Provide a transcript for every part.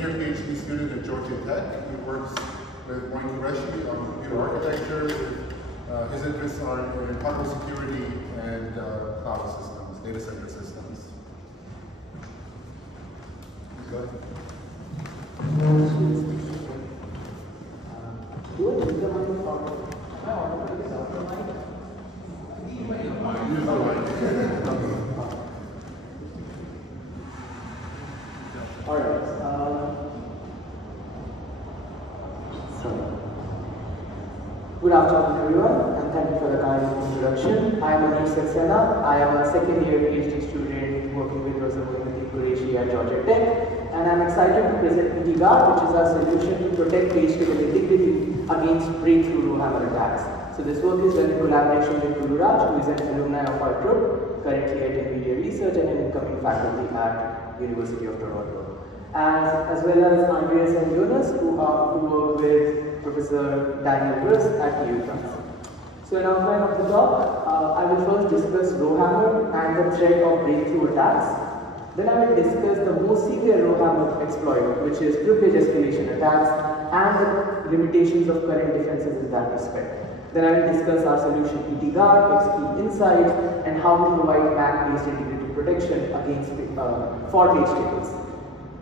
senior PhD student at Georgia Tech. He works with Moin Qureshi on computer architecture. His interests are in hardware security and cloud systems, data center systems. Go ahead. Good afternoon everyone, and thank you for the kind introduction. I am Anish Saxena. I am a second year PhD student working with Rowhammer at Georgia Tech, and I am excited to present PTGuard, which is our solution to protect page table integrity against breakthrough Rowhammer attacks. So this work is done in collaboration with Guru Raj, who is an alumni of our group, currently at NVIDIA Research and an incoming faculty at University of Toronto. As well as Andreas and Jonas, who work with Professor Daniel Gross at EU France. So in outline of the talk, I will first discuss Rowhammer and the threat of breakthrough attacks. Then I will discuss the most severe Rowhammer exploit, which is privilege escalation attacks and the limitations of current defenses in that respect. Then I will discuss our solution PTGuard, XP Insight, and how to provide MAC-based integrity protection against for page tables.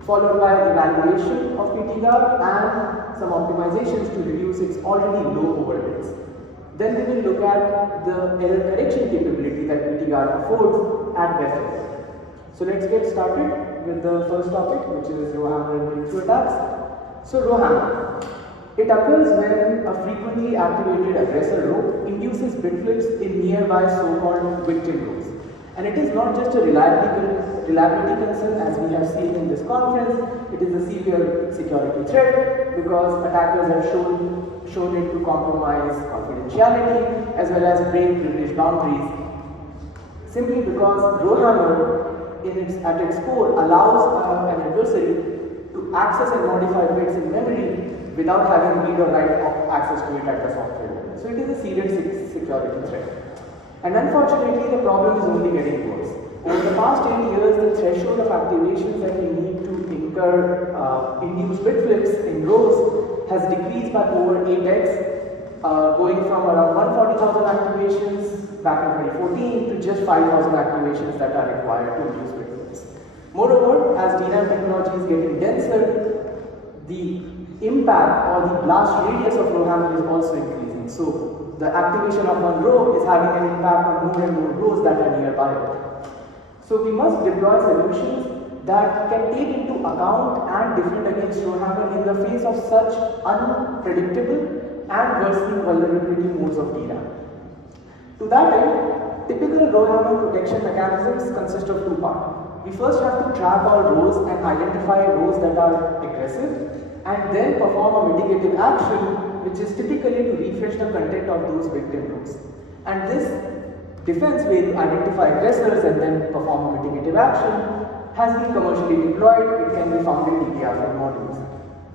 Followed by an evaluation of PTGuard and some optimizations to reduce its already low overheads. Then we will look at the error correction capability that PTGuard affords at best. So let's get started with the first topic, which is Rowhammer and breakthrough attacks. So Rowhammer. It occurs when a frequently activated aggressor row induces bit flips in nearby so-called victim rows. And it is not just a reliability concern, as we have seen in this conference. It is a severe security threat because attackers have shown it to compromise confidentiality as well as break privilege boundaries. Simply because Rowhammer at its core allows an adversary to access and modify bits in memory without having read or write access to it at the software level. So it is a serious security threat. And unfortunately, the problem is only getting worse. Over the past 8 years, the threshold of activations that we need to induce bit flips in rows has decreased by over 8x, going from around 140,000 activations back in 2014 to just 5,000 activations that are required to induce bit flips. Moreover, as DRAM technology is getting denser, the impact or the blast radius of Rowhammer is also increasing. So the activation of one row is having an impact on more and more rows that are nearby it. So we must deploy solutions that can take into account and defend against Rowhammer in the face of such unpredictable and worsening vulnerability modes of DRAM. To that end, typical Rowhammer protection mechanisms consist of two parts. We first have to track all rows and identify rows that are aggressive, and then perform a mitigative action, which is typically to refresh the content of those victim rows. And this defense way to identify aggressors and then perform a mitigative action has been commercially deployed. It can be found in DDR4 modules.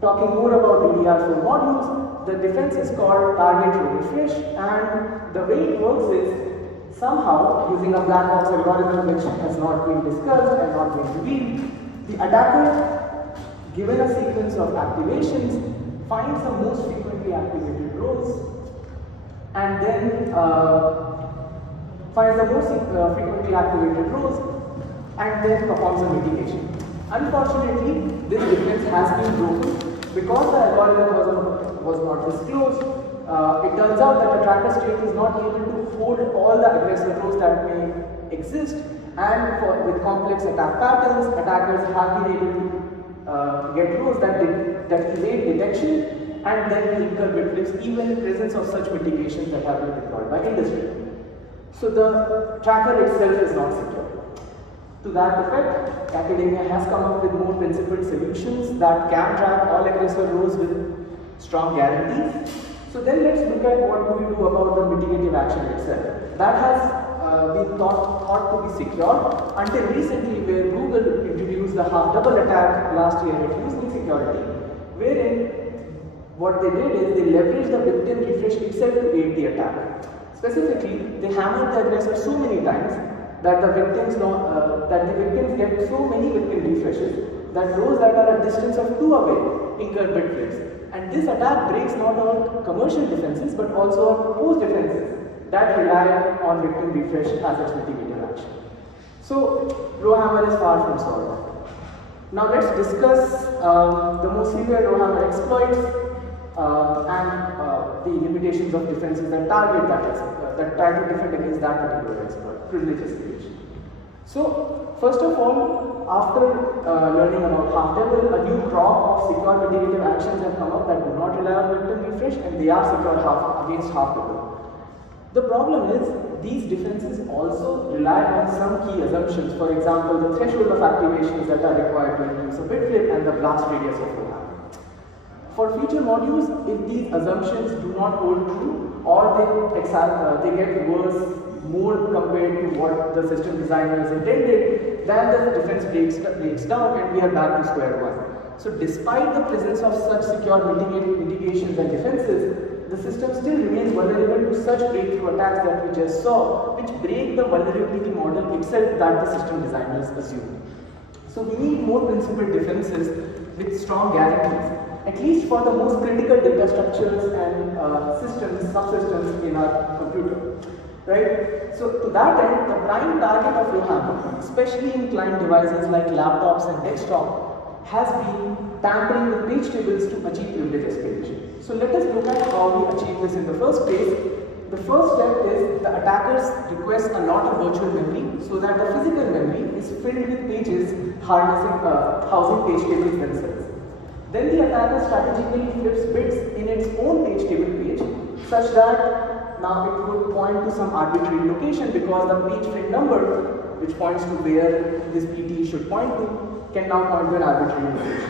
Talking more about DDR4 modules, the defense is called target row refresh, and the way it works is somehow using a black box algorithm which has not been discussed and not been revealed, the attacker, given a sequence of activations, finds the most frequently activated rows and then performs a mitigation. Unfortunately, this defense has been broken because the algorithm was not disclosed. It turns out that the tracker state is not able to hold all the aggressive rows that may exist, and with complex attack patterns, attackers have been able to get rows that evade detection and then incur bit flips even in presence of such mitigations that have been deployed by industry. So the tracker itself is not secure. To that effect, academia has come up with more principled solutions that can track all aggressor rows with strong guarantees. So then let's look at what do we do about the mitigative action itself. That has been thought to be secure until recently, where Google introduced the half-double attack last year at using security, wherein what they did is they leveraged the victim refresh itself to aid the attack. Specifically, they hammered the aggressor so many times that the victims get so many victim refreshes that rows that are a distance of 2 away incur bit flips. And this attack breaks not all commercial defenses but also on proposed defenses that rely on victim refresh as its mitigative action. So, Rowhammer is far from solved. Now let's discuss the most severe Rowhammer exploits and the limitations of defenses that target that try to defend against that particular exploit, privilege escalation. So, first of all, after learning about half-table, a new crop of secure mitigative actions have come up that do not rely on victim refresh and they are secure against half-table. The problem is, these defenses also rely on some key assumptions. For example, the threshold of activations that are required to induce a bit flip and the blast radius of Rowhammer. For future modules, if these assumptions do not hold true or they get worse more compared to what the system designers intended, then the defense breaks down and we are back to square one. So despite the presence of such secure mitigations and defenses, the system still remains vulnerable to such breakthrough attacks that we just saw, which break the vulnerability model itself that the system designers assumed. So we need more principled defenses with strong guarantees, at least for the most critical data structures and subsystems in our computer. Right? So to that end, the prime target of Rowhammer, especially in client devices like laptops and desktop, has been tampering with page tables to achieve privilege escalation. So let us look at how we achieve this in the first place. The first step is the attackers request a lot of virtual memory so that the physical memory is filled with pages housing page tables themselves. Then the attacker strategically flips bits in its own page table page such that now it would point to some arbitrary location because the page frame number, which points to where this PT should point to, can now point to an arbitrary location.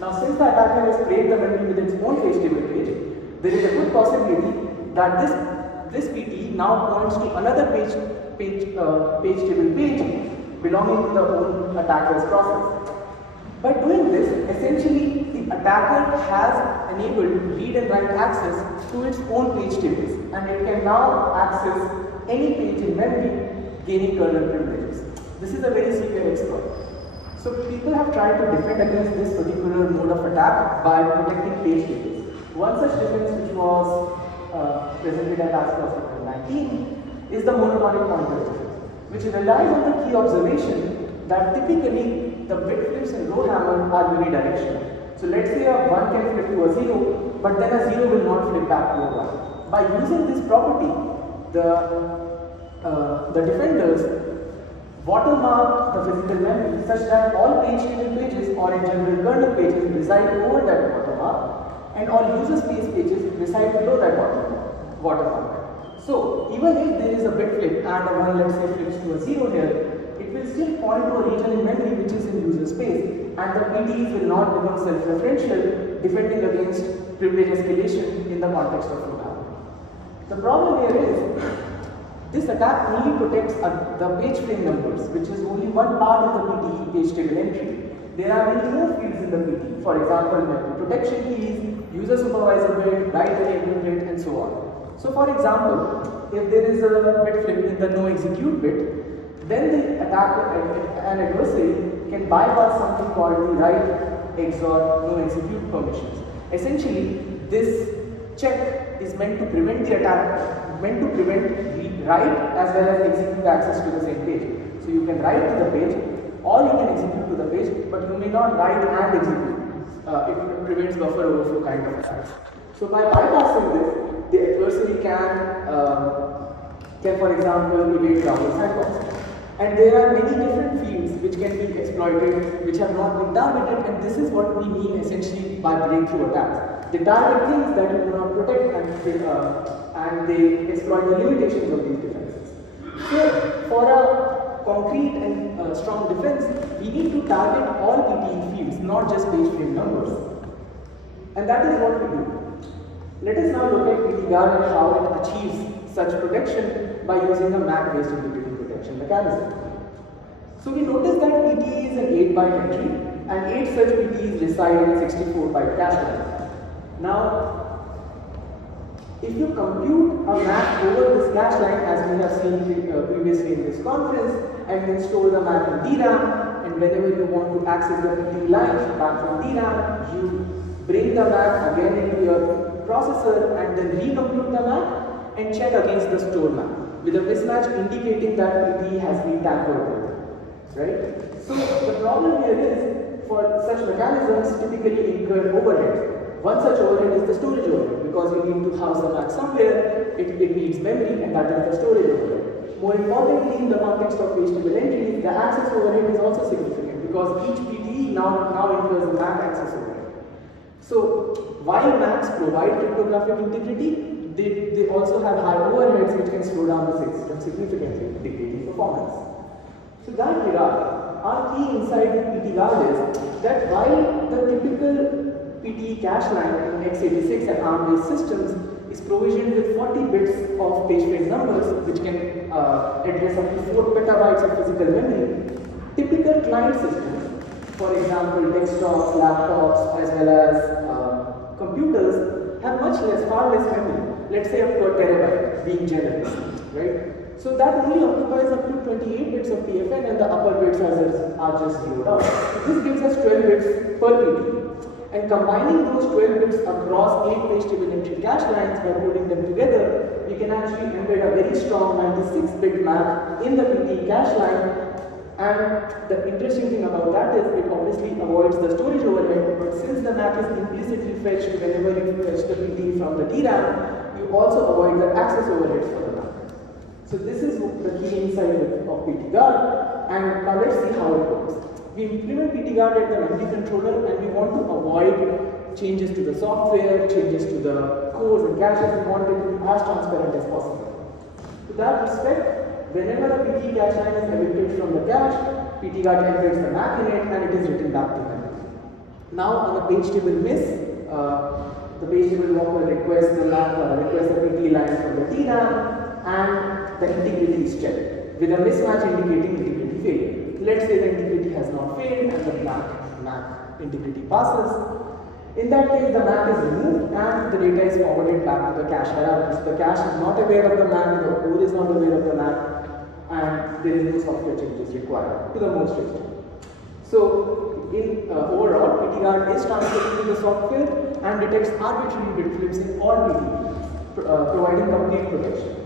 Now since the attacker has created the memory with its own page table page, there is a good possibility that this PT now points to another page table page belonging to the own attacker's process. By doing this, essentially the attacker has enabled read and write access to its own page tables and it can now access any page in memory, gaining kernel privileges. This is a very severe exploit. So people have tried to defend against this particular mode of attack by protecting page tables. One such defense which was presented at ASCO 2019 is the monotonic pointer defense, which relies on the key observation that typically the bit flips in Rowhammer are unidirectional. So let's say a 1 can flip to a 0, but then a 0 will not flip back to a 1. By using this property, the defenders watermark the physical memory such that all page table pages or in general kernel pages reside over that watermark and all user space pages reside below that watermark. So even if there is a bit flip and a 1 let's say flips to a 0 here, it will still point to a region in memory which is in user space and the PDEs will not become self-referential, defending against privilege escalation in the context of Rowhammer. The problem here is this attack only protects the page frame numbers, which is only one part of the PTE page table entry. There are many more fields in the PTE, for example, memory protection keys, user supervisor bit, write enable bit, and so on. So for example, if there is a bit flip in the no execute bit, then the attacker, an adversary, can bypass something called the write XOR no execute permissions. Essentially, this check is meant to prevent the attack, meant to prevent write as well as execute access to the same page. So you can write to the page or you can execute to the page, but you may not write and execute. It prevents buffer overflow kind of attacks. So by bypassing this, the adversary can for example evade double sandbox. And there are many different fields which can be exploited, which have not been targeted, and this is what we mean essentially by breakthrough attacks. They target things that you do not protect and they exploit the limitations of these defenses. So for a concrete and strong defense, we need to target all PTE fields, not just page frame numbers. And that is what we do. Let us now look at PTGuard and how it achieves such protection by using a MAC-based integrated protection mechanism. So we notice that PTE is an 8-byte entry and 8 such PTEs reside in a 64-byte cache line. Now, if you compute a map over this cache line as we have seen previously in this conference and then store the map in DRAM and whenever you want to access the PT lines back from DRAM, you bring the map again into your processor and then recompute the map and check against the store map with a mismatch indicating that PT has been tampered with, right? So the problem here is, for such mechanisms typically incur overhead. One such overhead is the storage overhead, because you need to house the map somewhere, it needs memory, and that is the storage overhead. More importantly, in the context of page table entries, the access overhead is also significant, because each PTE now incurs the map access overhead. So while maps provide cryptographic integrity, they also have high overheads which can slow down the system significantly, degrading performance. So that regard, our key insight with PT guard is that while the typical PTE cache line in x86 and ARM-based systems is provisioned with 40 bits of page frame numbers, which can address up to 4 petabytes of physical memory, typical client systems, for example desktops, laptops, as well as computers, have far less memory. Let's say up to a terabyte, being generous, right? So that only occupies up to 28 bits of PFN, and the upper bits are just zeroed out. This gives us 12 bits per PTE. And combining those 12 bits across 8 page table entry cache lines by putting them together, we can actually embed a very strong 96-bit map in the PTE cache line. And the interesting thing about that is it obviously avoids the storage overhead, but since the map is implicitly fetched whenever you fetch the PTE from the DRAM, you also avoid the access overheads for the map. So this is the key insight of PT Guard, and now let's see how it works. We implement PT Guard at the memory controller, and we want to avoid changes to the software, changes to the cores and caches. We want it to be as transparent as possible. To that respect, whenever a PT cache line is evicted from the cache, PT Guard embeds the map in it and it is written back to memory. Now on a page table miss, the page table walker requests the PT line from the DRAM, and the integrity is checked with a mismatch indicating integrity failure. Let's say the integrity has not failed and the map integrity passes. In that case, the map is removed and the data is forwarded back to the cache hierarchy. The cache is not aware of the map, the core is not aware of the map, and there is no software changes required to the most extent. So, in overall, PT Guard is translated to the software and detects arbitrary bit flips in all PTE, providing complete protection.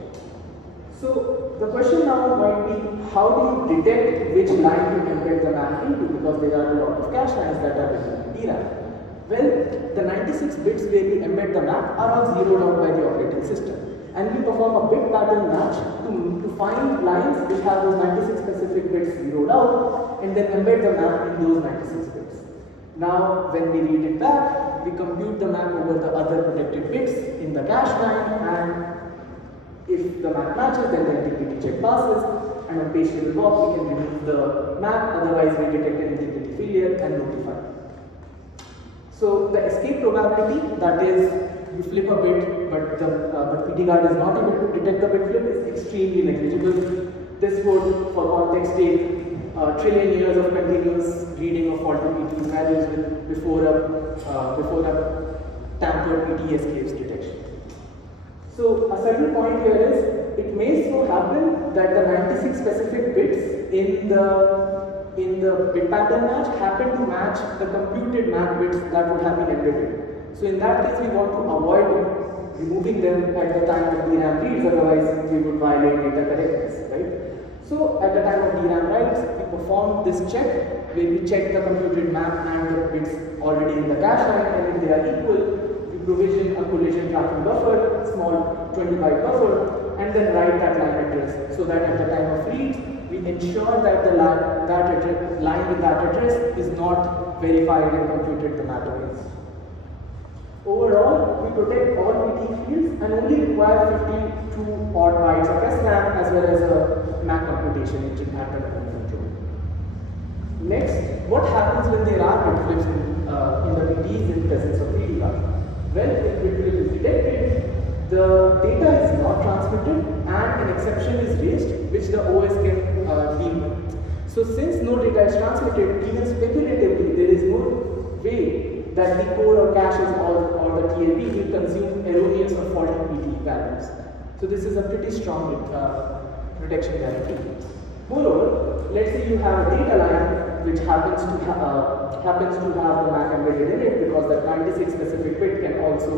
So the question now might be, how do you detect which line to embed the map into, because there are a lot of cache lines that are written in DRAM. Well, the 96 bits where we embed the map are all zeroed out by the operating system, and we perform a bit pattern match to find lines which have those 96 specific bits zeroed out and then embed the map in those 96 bits. Now when we read it back, we compute the map over the other protected bits in the cache line, and if the map matches, then the integrity check passes, and on page table box we can remove the map, otherwise we detect an integrity failure and notify. So the escape probability, that is, you flip a bit, but PT Guard is not able to detect the bit flip, is extremely negligible. This would, for context, take trillion years of continuous reading of faulty PT's values before a tampered PT escapes detection. So a certain point here is, it may so happen that the 96 specific bits in the bit pattern match happen to match the computed map bits that would have been embedded. So in that case, we want to avoid removing them at the time of DRAM reads, otherwise we would violate data correctness, right? So at the time of DRAM writes, we perform this check where we check the computed map and the bits already in the cache line, and if they are equal, provision a collision tracking buffer, small 20-byte buffer, and then write that line address, so that at the time of read, we ensure that the line with that address is not verified and computed the map against. Overall, we protect all PT fields and only require 52 odd bytes of SRAM as well as a MAC computation engine at the time control. Next, what happens when there are bit flips in the PTs in presence of PT Guard? Well, if bit flip is detected, the data is not transmitted and an exception is raised which the OS can deal with. So since no data is transmitted, even speculatively, there is no way that the core or caches or the TLB will consume erroneous or faulty PT values. So this is a pretty strong protection guarantee. Moreover, let's say you have a data line which happens to have the MAC embedded in it, because that 96 specific bit can also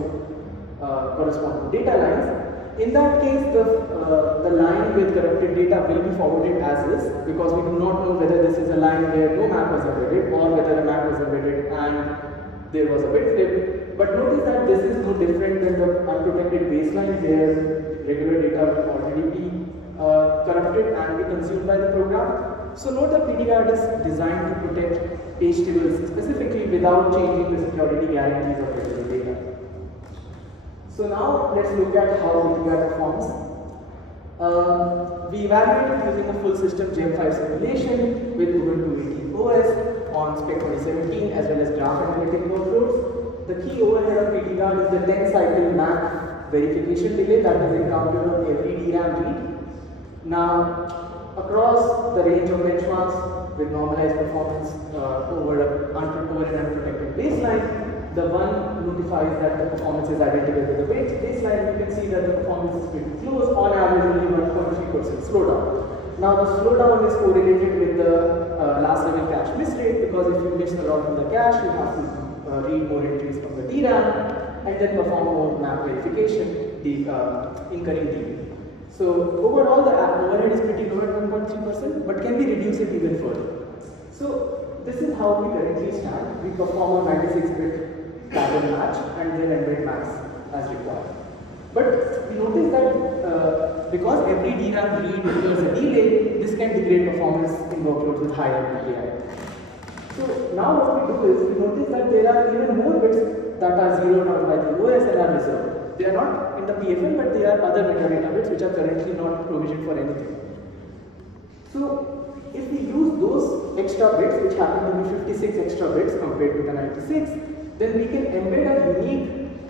correspond to data lines. In that case, the line with corrupted data will be forwarded as is, because we do not know whether this is a line where no MAC was embedded or whether a MAC was embedded and there was a bit flip. But notice that this is no different than the unprotected baseline where regular data will already be corrupted and be consumed by the program. So note that PD guard is designed to protect page tables specifically without changing the security guarantees of regular data. So now let's look at how PD guard performs. We evaluated using a full system GM5 simulation with Ubuntu 18 OS on Spec 2017 as well as graph analytic workloads. The key overhead of PD guard is the 10 cycle MAC verification delay that is encountered on every DRAM read. Now, across the range of benchmarks with normalized performance over an unprotected baseline, the one notifies that the performance is identical to the baseline. You can see that the performance is pretty close, on average only 1.3% slowdown. Now the slowdown is correlated with the last level cache miss rate, because if you miss a lot in the cache, you have to read more entries from the DRAM and then perform more map verification, incurring delay. So overall the overhead is pretty low at 1.3%, but can we reduce it even further? So this is how we currently stand. We perform a 96-bit pattern match and then embed max as required. But we notice that because every DRAM read incurs a delay, this can degrade performance in workloads with higher PPI. So now what we do is we notice that there are even more bits that are zeroed out by the OS and are reserved. They are not in the PFM, but they are other metadata bits which are currently not provisioned for anything. So if we use those extra bits, which happen to be 56 extra bits compared to the 96, then we can embed a unique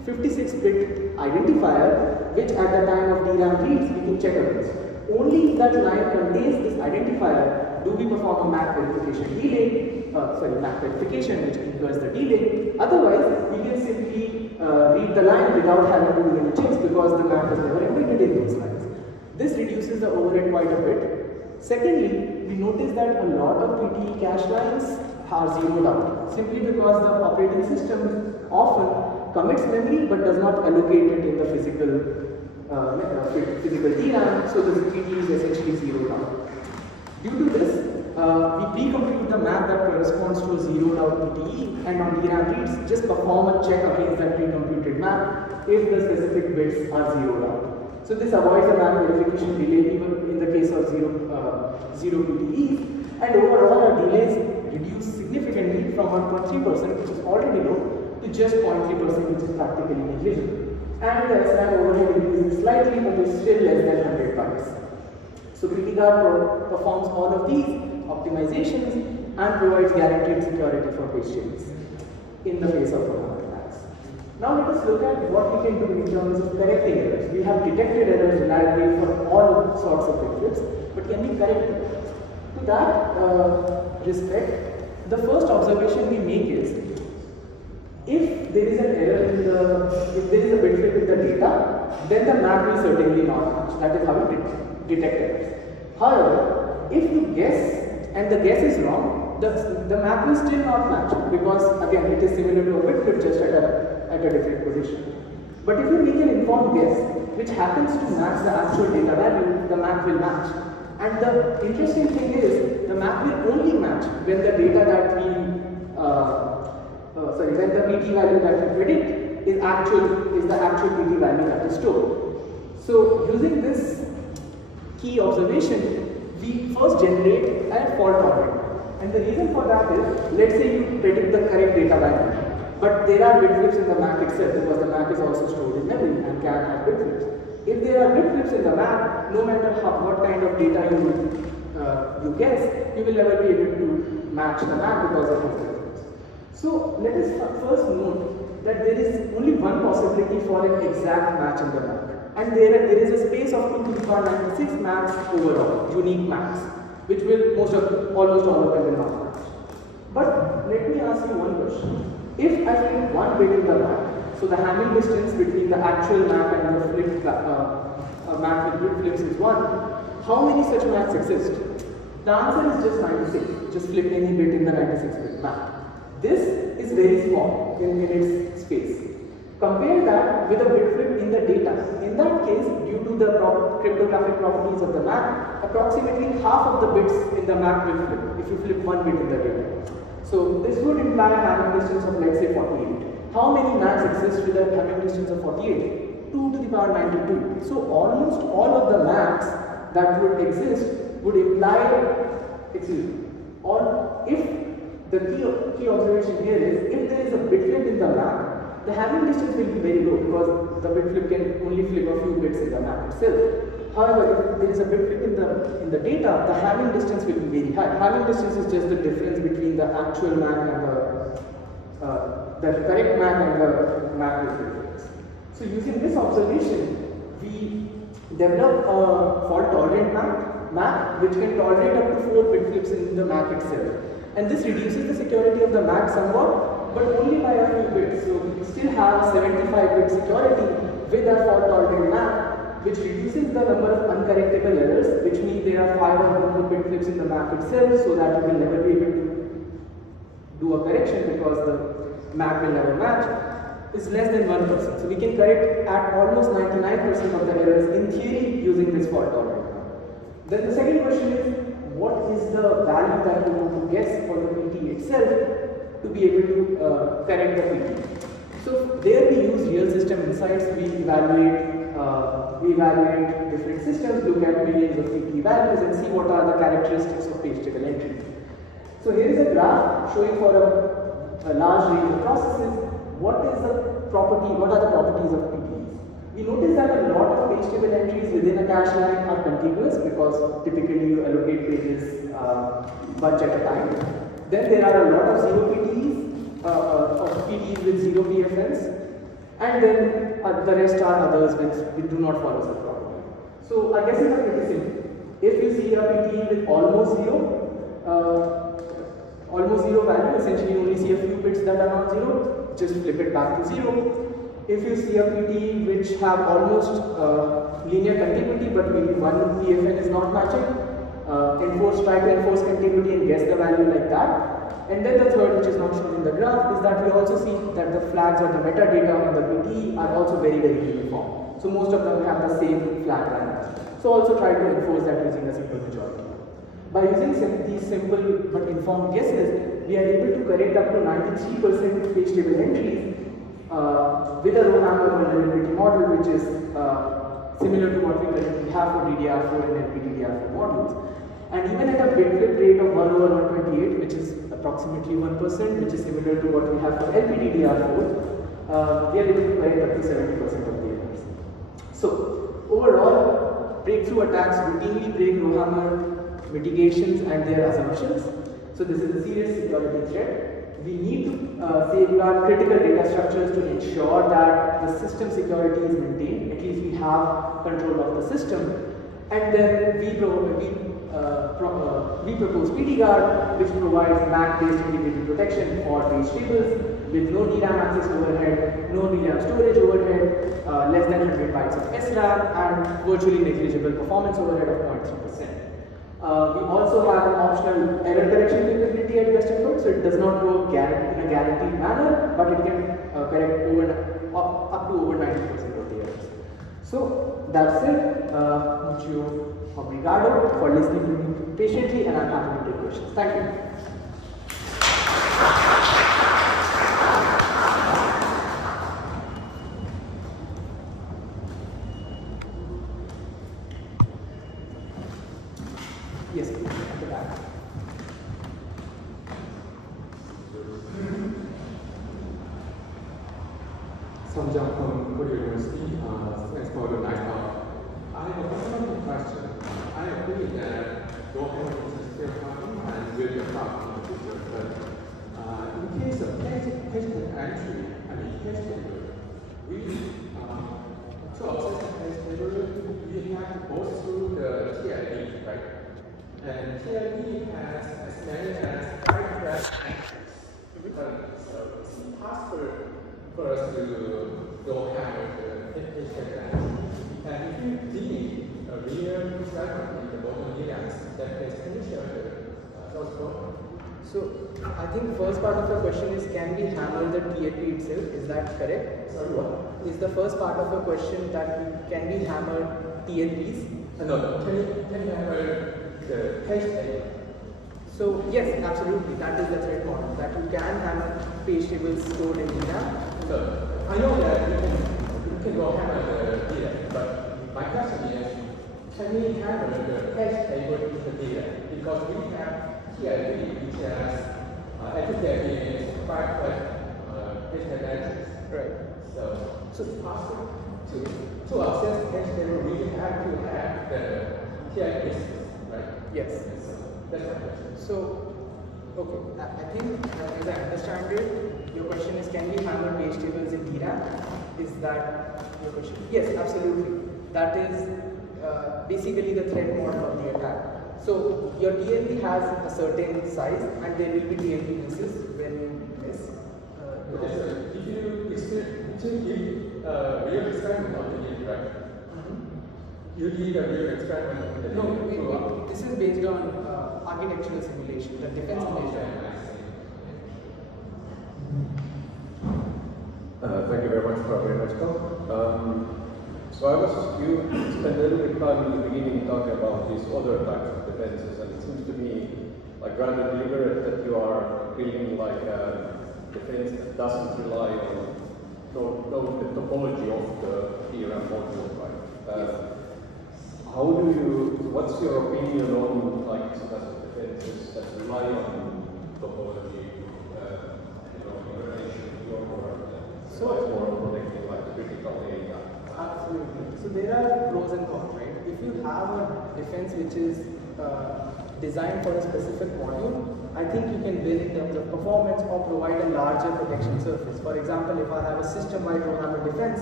56-bit identifier, which at the time of DRAM reads, we can check against. Only if that line contains this identifier do we perform a MAC verification delay, MAC verification which incurs the delay. Otherwise, we can simply read the line without having to do any checks, because the MAC was never embedded in those lines. This reduces the overhead quite a bit. Secondly, we notice that a lot of PTE cache lines are zeroed out, simply because the operating system often commits memory but does not allocate it in the physical DRAM, so the PTE is essentially zeroed out. Due to this, we pre-compute the map that corresponds to a zeroed out PTE, and on DRAM reads, just perform a check against that pre-computed map if the specific bits are zeroed out. So this avoids a map verification delay even in the case of zero PTE, and overall our delays reduce significantly from 1.3%, which is already low, to just 0.3%, which is practically negligible. And the SRAM overhead increases slightly, but is still less than 100 bytes. So PTGuard performs all of these optimizations and provides guaranteed security for page tables in the face of Rowhammer attacks. Now let us look at what we can do in terms of correcting errors. We have detected errors reliably for all sorts of bit flips, but can we correct them? To that respect, the first observation we make is, if there is an error if there is a bit flip with the data, then the map will certainly not match. That is how we detect errors. However, if you guess and the guess is wrong, the map will still not match, because again it is similar to a bit flip, just at a different position. But if you make an informed guess which happens to match the actual data value, the map will match. And the interesting thing is, the map will only match when the data that when the PT value that we predict is the actual PT value that is stored. So using this key observation, we first generate a fault tolerant. And the reason for that is, let's say you predict the correct data value, but there are bit flips in the map itself, because the map is also stored in memory and can have bit flips. If there are bit flips in the map, no matter what kind of data you guess, you will never be able to match the map because of bit flips. So let us first note that there is only one possibility for an exact match in the map. And there is a space of 2 to the power 96 maps overall, unique maps, which will almost all of them will not match. But let me ask you one question. If I flip one bit in the map, so the Hamming distance between the actual map and the flipped map with bit flips is 1, how many such maps exist? The answer is just 96. Just flip any bit in the 96-bit map. This is very small in its space. Compare that with a bit flip in the data. In that case, due to the cryptographic properties of the map, approximately half of the bits in the map will flip if you flip one bit in the data. So this would imply a Hamming distance of, let's say, 48. How many maps exist with a Hamming distance of 48? 2 to the power 92. So almost all of the maps that would exist would imply, or if the key observation here is, if there is a bit flip in the map, the Hamming distance will be very low because the bit flip can only flip a few bits in the map itself. However, if there is a bit flip in the data, the Hamming distance will be very high. Hamming distance is just the difference between the actual map and the correct map and the map with difference. So using this observation, we develop a fault tolerant map which can tolerate up to 4 bit flips in the map itself. And this reduces the security of the map somewhat, but only by a few bits. So we still have 75-bit security with our fault tolerant map, which reduces the number of uncorrectable errors, which means there are 5 or more bit flips in the map itself, so that you will never be able to do a correction because the map will never match. Is less than 1%. So we can correct at almost 99% of the errors in theory using this fault tolerant map. Then the second question is, what is the value that we want to guess for the PT itself to be able to correct the PT? So there we use real system insights. We evaluate different systems, look at millions of PT values and see what are the characteristics of page table entry. So here is a graph showing for a large range of processes what are the properties of PTs. We notice that a lot of page table entries within a cache line are contiguous because typically you allocate pages bunch at a time. Then there are a lot of zero PTs, of PTs with zero PFNs, and then the rest are others which do not follow such property. So our guesses are pretty simple. If you see a PT with almost zero value, essentially you only see a few bits that are not zero, just flip it back to 0. If you see a PT which have almost linear contiguity but maybe one PFN is not matching, try to enforce contiguity and guess the value like that. And then the third, which is not shown in the graph, is that we also see that the flags or the metadata on the PT are also very, very uniform. So most of them have the same flag values. So also try to enforce that using a simple majority. By using these simple but informed guesses, we are able to correct up to 93% page table entries with a Rowhammer vulnerability model, which is similar to what we currently have for DDR4 and LPDDR4 models. And even at a bit flip rate of 1/128, which is approximately 1%, which is similar to what we have for LPDDR4, we are able to correct up to 70% of the errors. So overall, breakthrough attacks routinely break Rowhammer mitigations and their assumptions. So this is a serious security threat. We need to safeguard critical data structures to ensure that the system security is maintained. At least we have control of the system. And then we propose PDGuard, which provides MAC-based integrated protection for page tables with no DRAM access overhead, no DRAM storage overhead, less than 100 bytes of SRAM, and virtually negligible performance overhead of 0.3%. We also have an optional error correction capability at best effort, so it does not work in a guaranteed manner, but it can correct up to over 90% of the errors. So that's it. Mucho obrigado for listening to me patiently, and I'm happy to take questions. Thank you. Yes, please, at the back. Samjang from Porto University. Thanks for the nice talk. I have a fundamental question. I agree that Rowhammer is still coming and will be tough in the future, but in case of page entry, page table, to access the page table, we have to go through the TID, right? And TID has as many as 5 press entries. So it's impossible for us to Rowhammer the page table entry. And if you delete a real experiment in the bottom DRAMs that can finish those programs? So I think first part of your question is, can we hammer the TLP itself? Is that correct? Sorry, what? Is the first part of your question that can we hammer TLPs? No, can you hammer the hash table? So yes, absolutely. That is the threat model. That you can hammer page tables stored in DRAM. No, I know that you can go hammer the DRAM, but my question is, can we hammer the hash table in the DRAM? Because we have TLP, which has FTLP is 5 hash addresses. Right. So it's possible to access hash table, we have to have the TLP, right? Yes. That's my question. So, okay, I think as I understand it, your question is, can we hammer page tables in DRAM? Is that your question? Yes, absolutely. That is basically the threat model of the attack. So your TLP has a certain size, and there will be TLP misses when you miss. Okay, so if you give real experiment on the TLP, right? You did a real experiment on the No, this is based on architectural simulation, the defense simulation. Thank you very much for a very nice talk. You spent a little bit of time in the beginning talking about these other types of defenses, and it seems to me like rather deliberate that you are building like a defense that doesn't rely on the topology of the DRAM module, right? What's your opinion on like some types of defenses that rely on topology, in relation to your work? So it's more on protecting like the critical area. Absolutely. So there are pros and cons, right? If you have a defense which is designed for a specific module, I think you can win in terms of performance or provide a larger protection surface. For example, if I have a system-wide Rowhammer defense,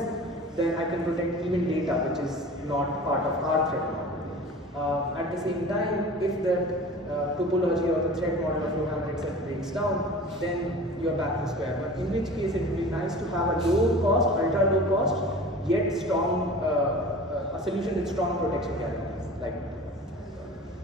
then I can protect even data which is not part of our threat model. At the same time, if the topology or the threat model of Rowhammer itself breaks down, then you're back to square. But in which case, it would be nice to have a low cost, ultra low cost, yet strong, a solution with strong protection guarantees. Like,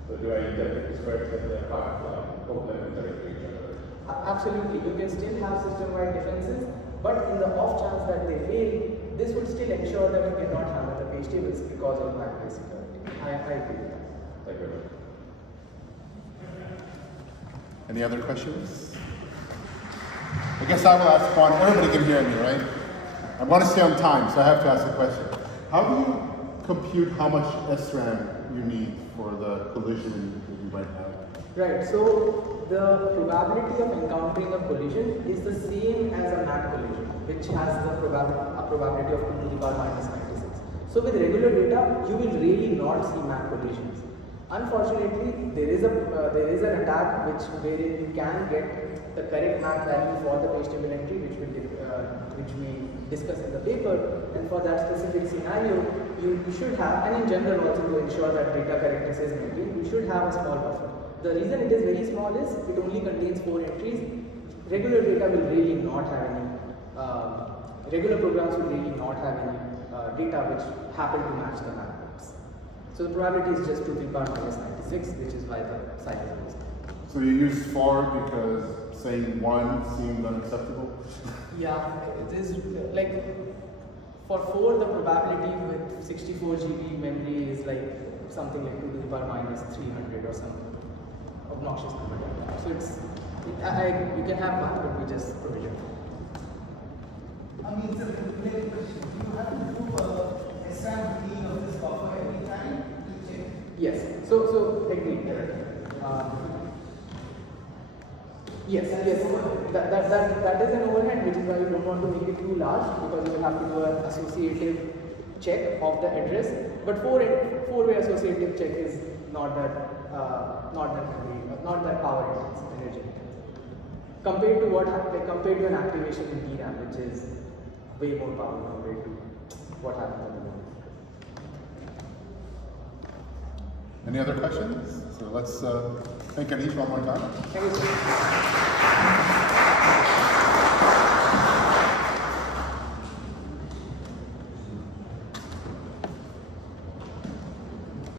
so do I interpret this correctly that they are complementary to each other? Absolutely, you can still have system-wide defenses, but in the off chance that they fail, this would still ensure that you cannot hammer the page tables because of back-based security. I agree with that. Thank you very much. Any other questions? I guess I will ask one. Everybody can hear me, right? I want to stay on time, so I have to ask a question. How do you compute how much SRAM you need for the collision that you might have? Right, so the probability of encountering a collision is the same as a MAC collision, which has the probability of 2 to the power minus 96. So with regular data, you will really not see MAC collisions. Unfortunately, there is an attack wherein you can get the correct MAC value for the page table entry, which we discuss in the paper. And for that specific scenario, you should have, and in general also to ensure that data correctness is maintained, you should have a small buffer. The reason it is very small is it only contains 4 entries. Regular data will really not have any, regular programs will really not have any data which happen to match the MAC maps. So the probability is just 2 to the power minus 96, which is why the size is. So you use 4 because saying 1 seemed unacceptable? Yeah, it is like for 4 the probability with 64 GB memory is like something like 2 to the power minus 300 or something. Obnoxious number. So you can have 1, but we just provision. I mean, it's a related question. Do you have to do a SRAM clean of this buffer every time to check? Yes. So agreed. Yes. That is an overhead, which is why you don't want to make it too large, because you will have to do an associative check of the address. But four-way associative check is not that power intense, energy intense. Compared to an activation in DRAM, which is way more power compared to what happens at the moment. Any other questions? So let's thank Anish one more time. Thank you, sir.